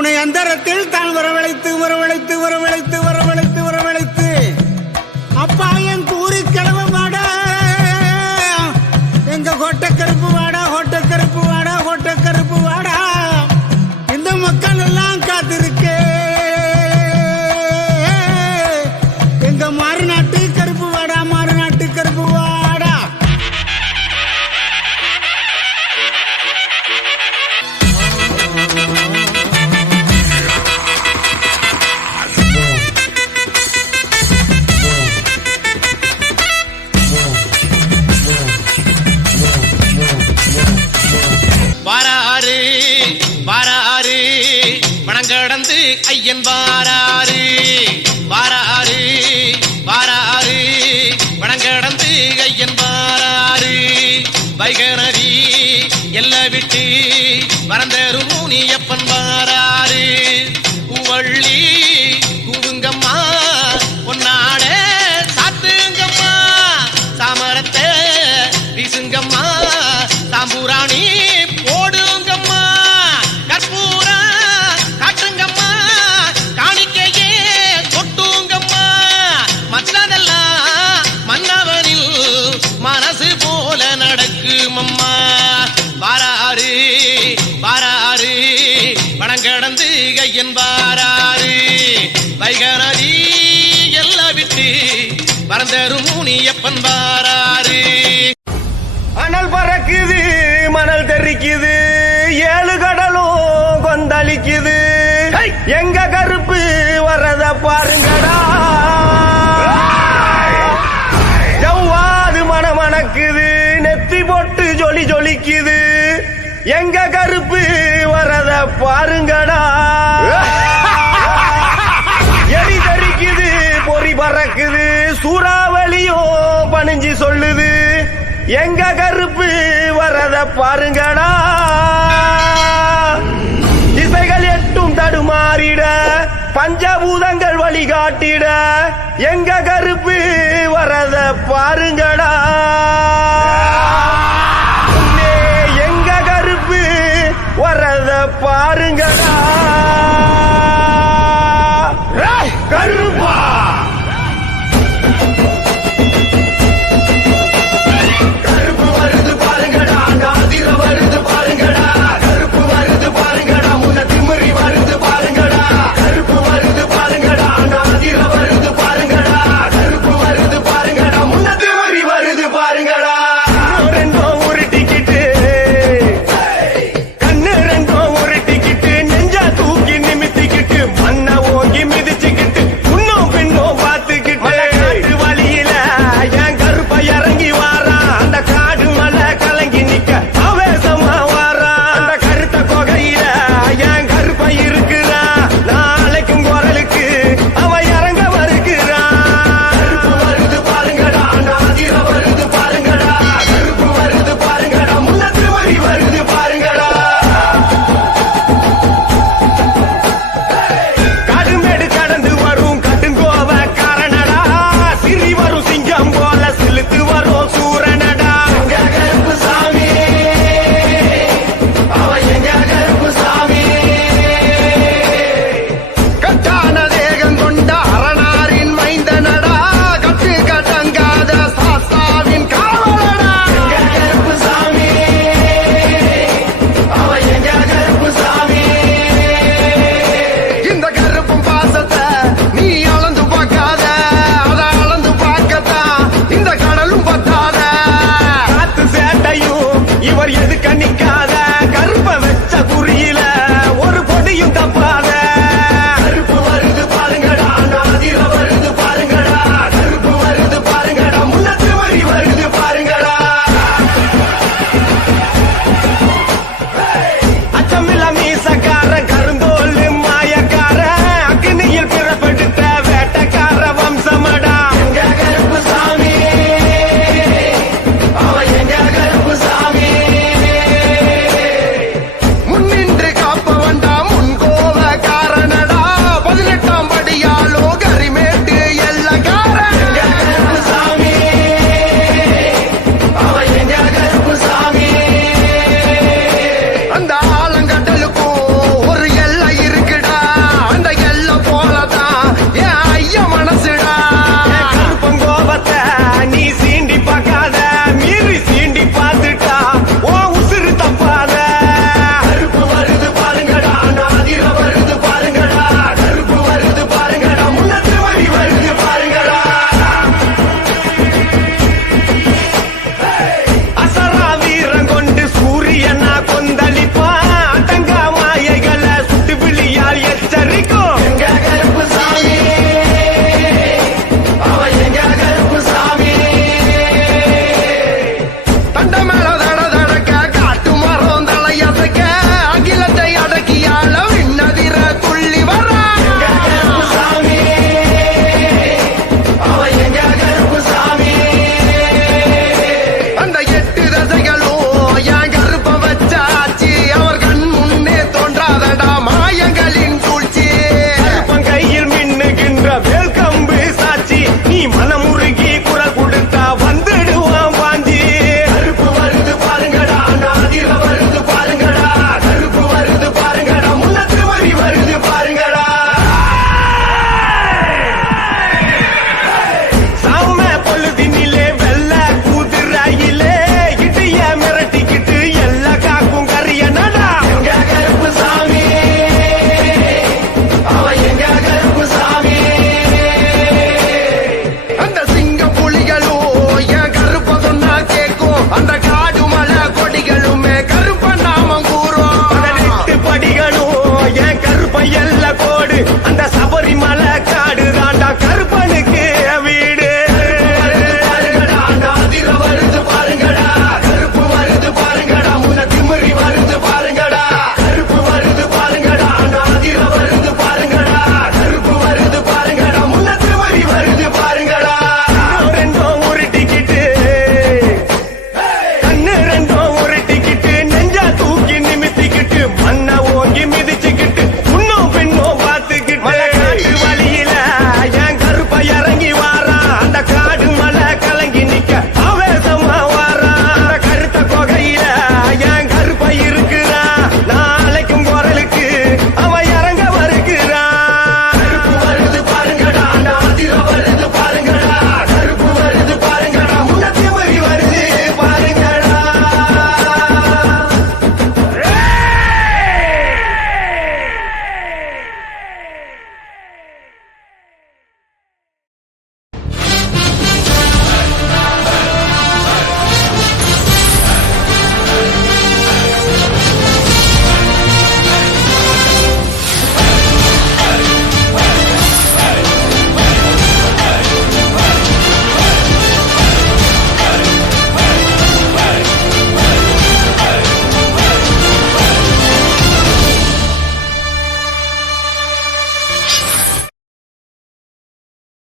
நீலமேகு உன்னை அந்தரத்தில் தான் வரவழைத்து வரவழைத்து வரவழைத்து. என் வாராறு வாராறு வாராறு மணங்கடந்து ஐயன் வாராறு. வைகநதி பணங்கடந்து கையன் வாராரு வைகநதி எல்லாம் விட்டு பரந்தரும் முனியப்பன் வாராரு அனல் பறக்குது மணல் தெரிக்குது ஏழு கடலும் கொந்தளிக்குது. எங்க எங்க கருப்பு வரத பாருங்கடா. எலி தரிக்குது பொறி பறக்குது சூறாவளியோ பணிஞ்சு சொல்லுது. எங்க கருப்பு வரத பாருங்கடா. திசைகள் எட்டும் தடுமாறிட பஞ்சபூதங்கள் வழிகாட்டிட கருப்பு எங்க கருப்பு வரத பாருங்கடா. Cuéntame